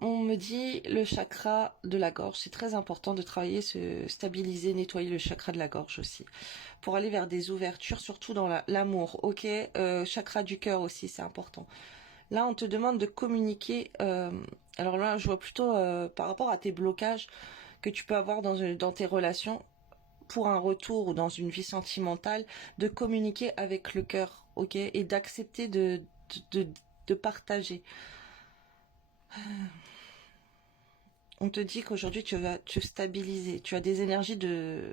on me dit le chakra de la gorge, c'est très important de travailler, se stabiliser, nettoyer le chakra de la gorge aussi, pour aller vers des ouvertures, surtout dans l'amour, ok. Chakra du cœur aussi, c'est important. Là, on te demande de communiquer. Alors là, je vois plutôt par rapport à tes blocages que tu peux avoir dans tes relations, pour un retour ou dans une vie sentimentale, de communiquer avec le cœur, ok, et d'accepter de partager. On te dit qu'aujourd'hui tu vas te stabiliser, tu as des énergies de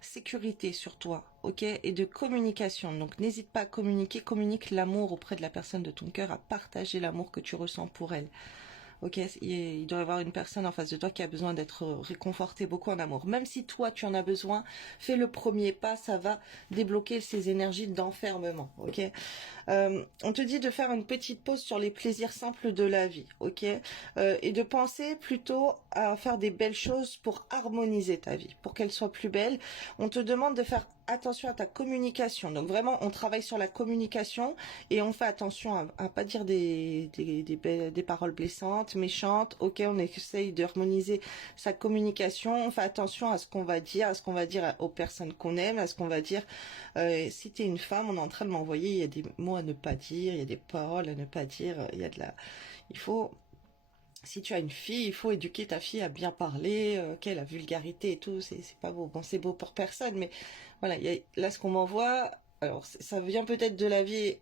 sécurité sur toi, ok, et de communication. Donc n'hésite pas à communiquer, communique l'amour auprès de la personne de ton cœur, à partager l'amour que tu ressens pour elle. Ok, il doit y avoir une personne en face de toi qui a besoin d'être réconfortée beaucoup en amour. Même si toi tu en as besoin, fais le premier pas, ça va débloquer ces énergies d'enfermement. Ok, on te dit de faire une petite pause sur les plaisirs simples de la vie. Ok, et de penser plutôt à faire des belles choses pour harmoniser ta vie, pour qu'elle soit plus belle. On te demande de faire attention à ta communication. Donc vraiment, on travaille sur la communication et on fait attention à pas dire des paroles blessantes, méchantes. Ok, on essaye d'harmoniser sa communication. On fait attention à ce qu'on va dire, aux personnes qu'on aime, à ce qu'on va dire. Si t'es une femme, on est en train de m'envoyer, il y a des mots à ne pas dire, il y a des paroles à ne pas dire, il y a il faut... Si tu as une fille, il faut éduquer ta fille à bien parler, la vulgarité et tout, c'est pas beau. Bon, c'est beau pour personne, mais voilà, là ce qu'on m'envoie, alors ça vient peut-être de la vie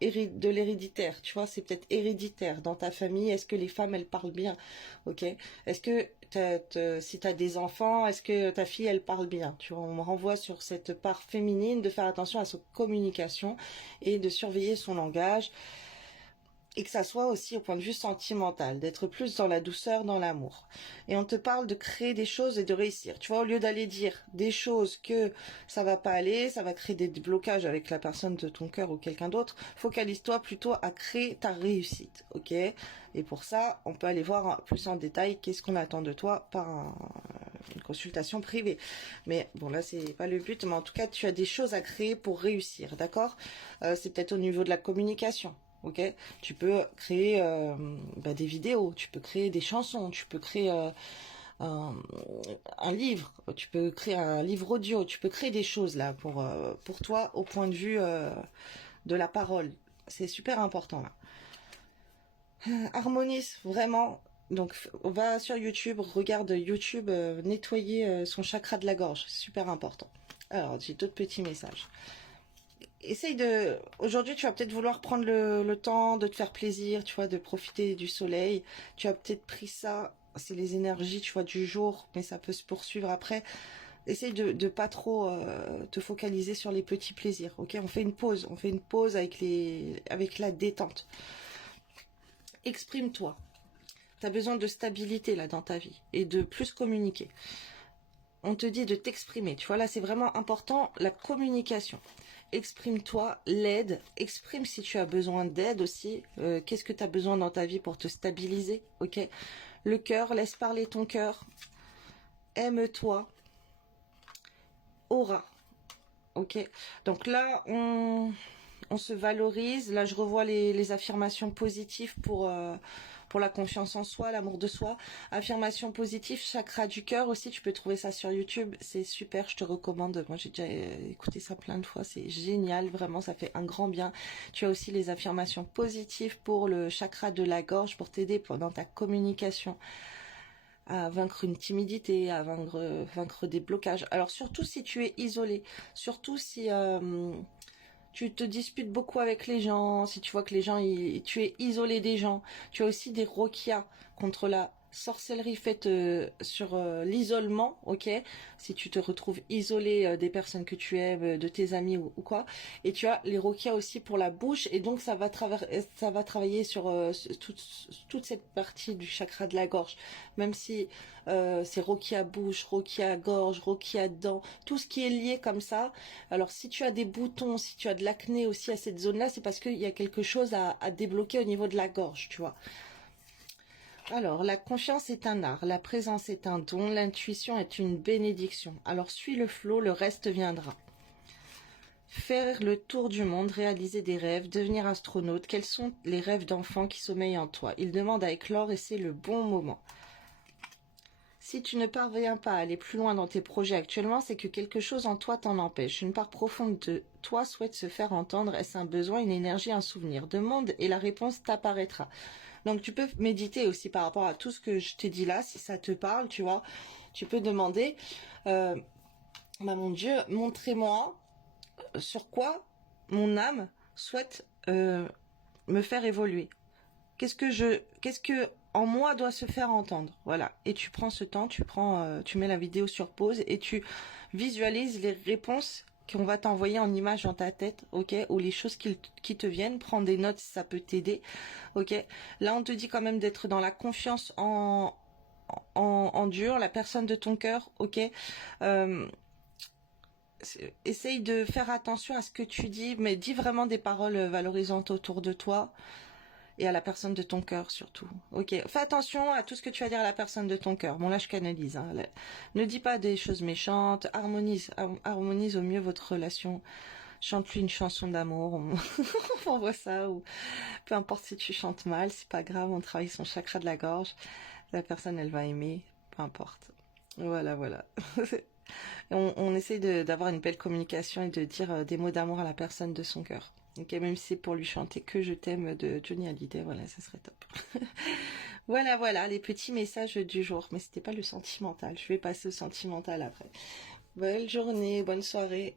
de l'héréditaire, tu vois, c'est peut-être héréditaire dans ta famille. Est-ce que les femmes elles parlent bien, ok? Est-ce que si t'as des enfants, est-ce que ta fille elle parle bien? Tu vois, on me renvoie sur cette part féminine de faire attention à sa communication et de surveiller son langage. Et que ça soit aussi au point de vue sentimental, d'être plus dans la douceur, dans l'amour. Et on te parle de créer des choses et de réussir. Tu vois, au lieu d'aller dire des choses que ça va pas aller, ça va créer des blocages avec la personne de ton cœur ou quelqu'un d'autre, focalise-toi plutôt à créer ta réussite, ok? Et pour ça, on peut aller voir plus en détail qu'est-ce qu'on attend de toi par une consultation privée. Mais bon, là, c'est pas le but, mais en tout cas, tu as des choses à créer pour réussir, d'accord? C'est peut-être au niveau de la communication. Ok, tu peux créer des vidéos, tu peux créer des chansons, tu peux créer un livre, tu peux créer un livre audio, tu peux créer des choses là pour toi au point de vue de la parole. C'est super important là. Harmonise vraiment. Donc on va sur YouTube, regarde YouTube, nettoyer son chakra de la gorge, c'est super important. Alors j'ai d'autres petits messages. Essaye de... Aujourd'hui, tu vas peut-être vouloir prendre le temps de te faire plaisir, tu vois, de profiter du soleil. Tu as peut-être pris ça, c'est les énergies, tu vois, du jour, mais ça peut se poursuivre après. Essaye de pas trop te focaliser sur les petits plaisirs, ok? On fait une pause avec la détente. Exprime-toi. Tu as besoin de stabilité là dans ta vie et de plus communiquer. On te dit de t'exprimer, tu vois, là c'est vraiment important, la communication. Exprime-toi, l'aide, exprime si tu as besoin d'aide aussi, qu'est-ce que tu as besoin dans ta vie pour te stabiliser, ok? Le cœur, laisse parler ton cœur, aime-toi, aura, ok? Donc là, on se valorise, là je revois les affirmations positives pour la confiance en soi, l'amour de soi. Affirmation positive, chakra du cœur aussi, tu peux trouver ça sur YouTube, c'est super, je te recommande. Moi j'ai déjà écouté ça plein de fois, c'est génial, vraiment ça fait un grand bien. Tu as aussi les affirmations positives pour le chakra de la gorge, pour t'aider dans ta communication, à vaincre une timidité, à vaincre des blocages. Alors surtout si tu es isolé, surtout si... tu te disputes beaucoup avec les gens, si tu vois que les gens, tu es isolé des gens. Tu as aussi des roquias contre la sorcellerie faite sur l'isolement, ok? Si tu te retrouves isolé des personnes que tu aimes, de tes amis ou quoi. Et tu as les roquias aussi pour la bouche, et donc ça va travailler sur toute cette partie du chakra de la gorge. Même si c'est roquia bouche, roquia gorge, roquia dents, tout ce qui est lié comme ça. Alors si tu as des boutons, si tu as de l'acné aussi à cette zone-là, c'est parce qu'il y a quelque chose à débloquer au niveau de la gorge, tu vois. Alors, la confiance est un art, la présence est un don, l'intuition est une bénédiction. Alors, suis le flot, le reste viendra. faire le tour du monde, réaliser des rêves, devenir astronaute. Quels sont les rêves d'enfant qui sommeillent en toi? Il demande à éclore et c'est le bon moment. Si tu ne parviens pas à aller plus loin dans tes projets actuellement, c'est que quelque chose en toi t'en empêche. Une part profonde de toi souhaite se faire entendre. Est-ce un besoin, une énergie, un souvenir? Demande et la réponse t'apparaîtra. Donc tu peux méditer aussi par rapport à tout ce que je t'ai dit là, si ça te parle, tu vois. Tu peux demander, mon Dieu, montrez-moi sur quoi mon âme souhaite me faire évoluer. Qu'est-ce que en moi doit se faire entendre, voilà. Et tu prends ce temps, tu mets la vidéo sur pause et tu visualises les réponses qu'on va t'envoyer en image dans ta tête, ok, ou les choses qui te viennent. Prends des notes si ça peut t'aider, ok. Là, on te dit quand même d'être dans la confiance en Dieu, la personne de ton cœur, ok. Essaye de faire attention à ce que tu dis, mais dis vraiment des paroles valorisantes autour de toi. Et à la personne de ton cœur surtout. Ok, fais attention à tout ce que tu vas dire à la personne de ton cœur. Bon là je canalise. Hein. Ne dis pas des choses méchantes. Harmonise au mieux votre relation. Chante-lui une chanson d'amour. On envoie ça. Ou peu importe si tu chantes mal, c'est pas grave. On travaille son chakra de la gorge. La personne elle va aimer. Peu importe. Voilà, voilà. On essaye d'avoir une belle communication et de dire des mots d'amour à la personne de son cœur. Ok, même si c'est pour lui chanter que je t'aime de Johnny Hallyday, voilà, ça serait top. Voilà, voilà, les petits messages du jour. Mais c'était pas le sentimental. Je vais passer au sentimental après. Belle journée, bonne soirée.